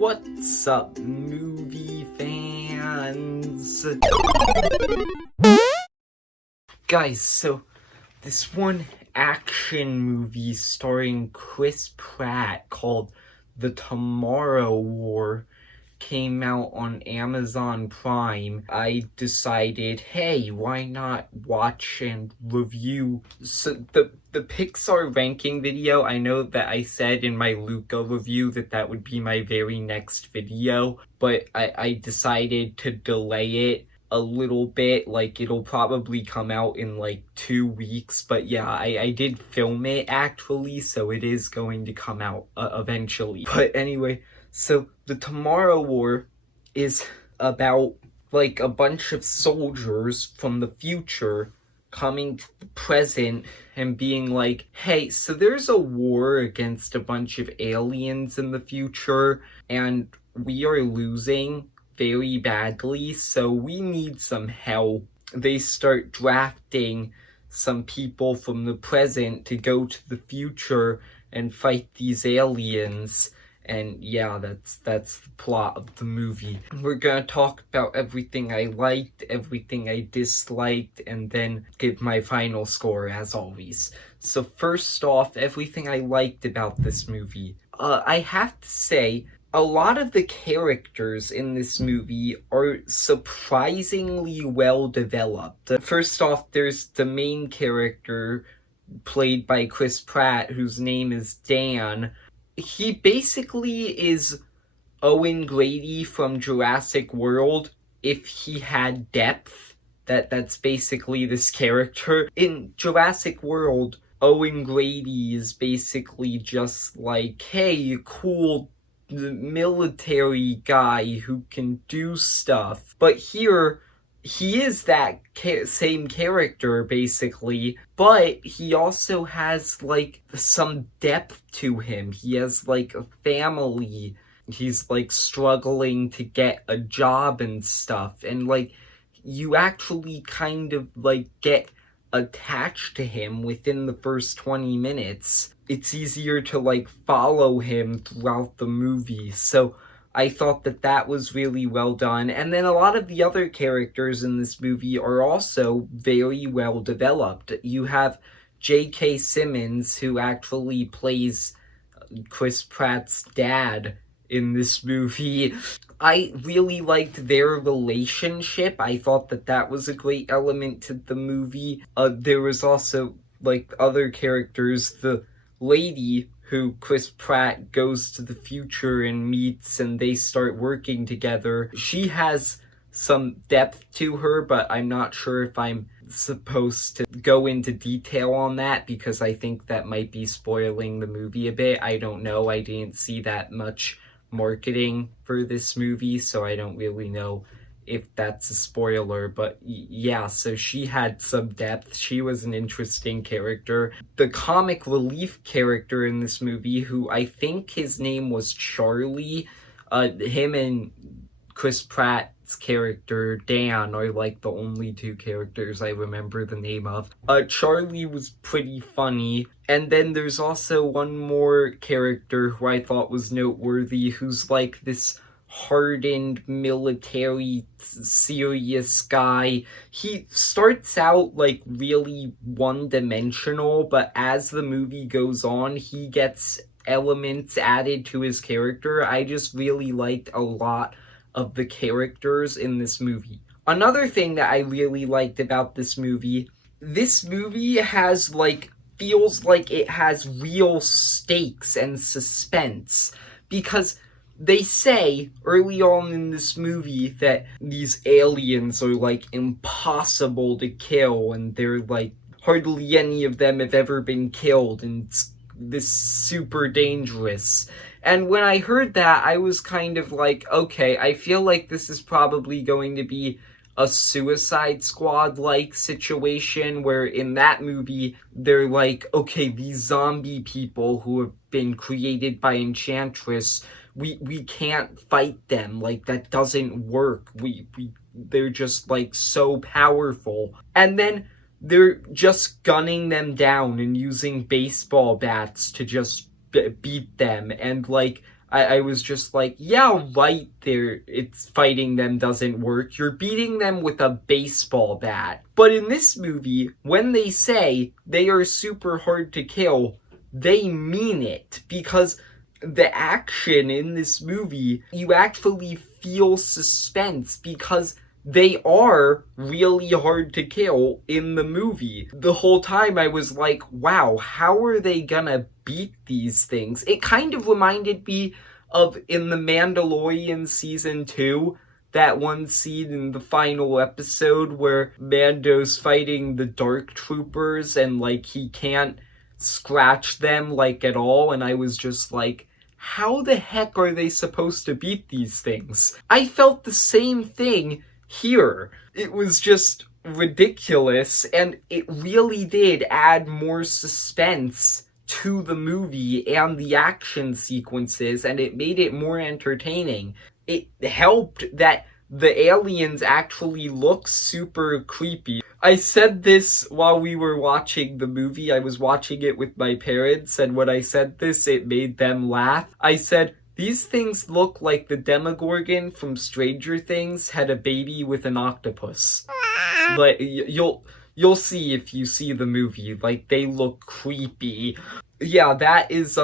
What's up, movie fans? Guys, so this one action movie starring Chris Pratt called The Tomorrow War came out on Amazon Prime. I decided, hey, why not watch and review? So the Pixar ranking video, I know that I said in my Luca review that would be my very next video, but I decided to delay it a little bit. Like, it'll probably come out in like 2 weeks, but yeah, I did film it actually, so it is going to come out eventually. But anyway, so the Tomorrow War is about like a bunch of soldiers from the future coming to the present and being like, hey, so there's a war against a bunch of aliens in the future and we are losing very badly, so we need some help. They start drafting some people from the present to go to the future and fight these aliens. And yeah, that's the plot of the movie. We're gonna talk about everything I liked, everything I disliked, and then give my final score as always. So first off, everything I liked about this movie. I have to say, a lot of the characters in this movie are surprisingly well developed. First off, there's the main character played by Chris Pratt, whose name is Dan. He basically is Owen Grady from Jurassic World if he had depth. That's basically this character. In Jurassic World, Owen Grady is basically just like, hey, cool military guy who can do stuff. But here, he is that same character, basically, but he also has, like, some depth to him. He has, like, a family. He's, like, struggling to get a job and stuff. And, like, you actually kind of, like, get attached to him within the first 20 minutes. It's easier to, like, follow him throughout the movie. So I thought that was really well done. And then a lot of the other characters in this movie are also very well developed. You have J.K. Simmons, who actually plays Chris Pratt's dad in this movie. I really liked their relationship. I thought that was a great element to the movie. There was also, like, other characters. The lady who Chris Pratt goes to the future and meets, and they start working together. She has some depth to her, but I'm not sure if I'm supposed to go into detail on that, because I think that might be spoiling the movie a bit. I don't know. I didn't see that much marketing for this movie, so I don't really know if that's a spoiler, but yeah, so she had some depth. She was an interesting character. The comic relief character in this movie, who I think his name was Charlie, him and Chris Pratt's character, Dan, are like the only two characters I remember the name of. Charlie was pretty funny. And then there's also one more character who I thought was noteworthy, who's like this hardened military serious guy. He starts out like really one-dimensional, but as the movie goes on, he gets elements added to his character. I just really liked a lot of the characters in this movie. Another thing that I really liked about this movie has like, feels like it has real stakes and suspense, because they say early on in this movie that these aliens are, like, impossible to kill, and they're, like, hardly any of them have ever been killed, and it's this super dangerous. And when I heard that, I was kind of like, okay, I feel like this is probably going to be a Suicide Squad-like situation, where in that movie, they're like, okay, these zombie people who have been created by Enchantress, we can't fight them. Like, that doesn't work. They're just, like, so powerful. And then they're just gunning them down and using baseball bats to just beat them. And, like, I was just like, yeah, right there, it's fighting them doesn't work. You're beating them with a baseball bat. But in this movie, when they say they are super hard to kill, they mean it. Because the action in this movie, you actually feel suspense because they are really hard to kill in the movie. The whole time I was like, wow, how are they gonna beat these things? It kind of reminded me of in The Mandalorian Season 2, that one scene in the final episode where Mando's fighting the Dark Troopers and like he can't scratch them like at all, and I was just like, how the heck are they supposed to beat these things? I felt the same thing here. It was just ridiculous, and it really did add more suspense to the movie and the action sequences, and it made it more entertaining. It helped that the aliens actually look super creepy. I said this while we were watching the movie. I was watching it with my parents, and when I said this, it made them laugh. I said, these things look like the Demogorgon from Stranger Things had a baby with an octopus. Like, you'll see if you see the movie. Like, they look creepy. Yeah, that is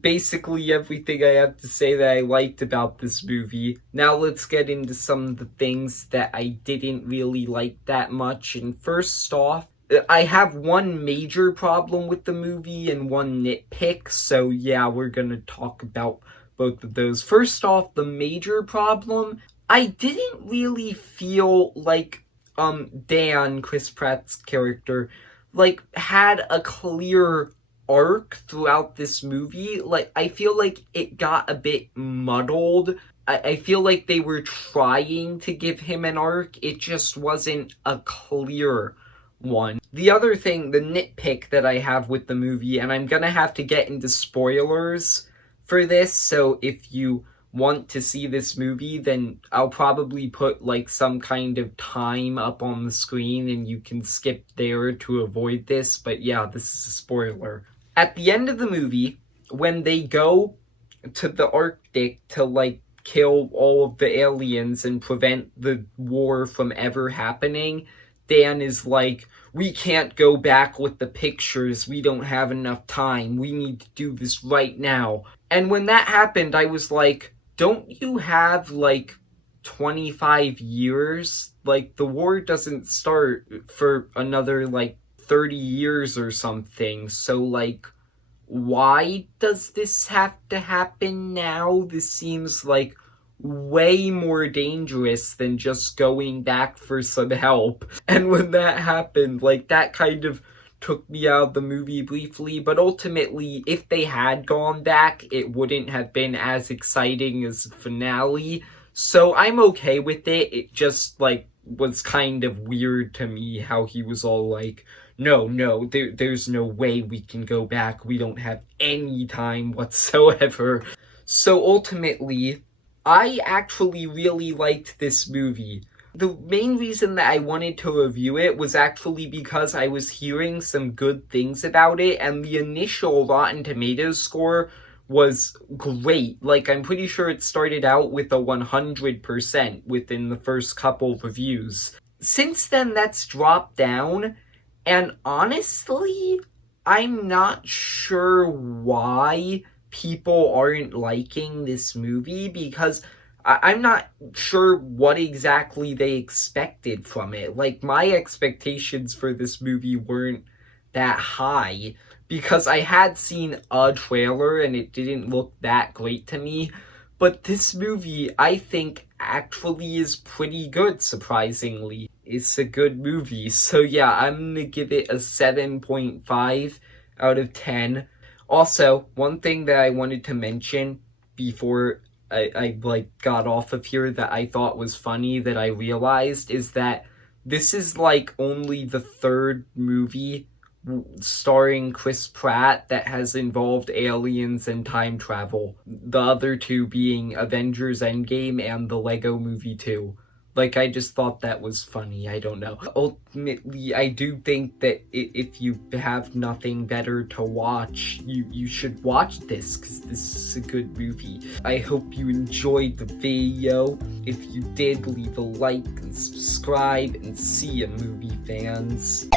basically everything I have to say that I liked about this movie. Now let's get into some of the things that I didn't really like that much. And first off, I have one major problem with the movie and one nitpick, so yeah, we're gonna talk about both of those. First off, the major problem, I didn't really feel like Dan, Chris Pratt's character, like had a clear arc throughout this movie. Like, I feel like it got a bit muddled. I feel like they were trying to give him an arc, it just wasn't a clear one. The other thing, the nitpick that I have with the movie, and I'm gonna have to get into spoilers for this, so if you want to see this movie, then I'll probably put like some kind of time up on the screen and you can skip there to avoid this, but yeah, this is a spoiler. At the end of the movie, when they go to the Arctic to like kill all of the aliens and prevent the war from ever happening, Dan is like, we can't go back with the pictures, we don't have enough time, we need to do this right now. And when that happened, I was like, don't you have like 25 years? Like, the war doesn't start for another like 30 years or something, so like, why does this have to happen now? This seems like way more dangerous than just going back for some help. And when that happened, like, that kind of took me out of the movie briefly, but ultimately, if they had gone back, it wouldn't have been as exciting as the finale. So I'm okay with it. It just, like, was kind of weird to me how he was all like, no, there's no way we can go back. We don't have any time whatsoever. So ultimately, I actually really liked this movie. The main reason that I wanted to review it was actually because I was hearing some good things about it, and the initial Rotten Tomatoes score was great. Like, I'm pretty sure it started out with a 100% within the first couple reviews. Since then, that's dropped down, and honestly, I'm not sure why people aren't liking this movie, because I'm not sure what exactly they expected from it. Like, my expectations for this movie weren't that high, because I had seen a trailer and it didn't look that great to me. But this movie, I think, actually is pretty good, surprisingly. It's a good movie. So yeah, I'm gonna give it a 7.5 out of 10. Also, one thing that I wanted to mention before I got off of here that I thought was funny that I realized is that this is like only the third movie starring Chris Pratt that has involved aliens and time travel. The other two being Avengers Endgame and the Lego Movie 2. Like, I just thought that was funny. I don't know. Ultimately, I do think that if you have nothing better to watch, you should watch this, because this is a good movie. I hope you enjoyed the video. If you did, leave a like and subscribe, and see ya, movie fans.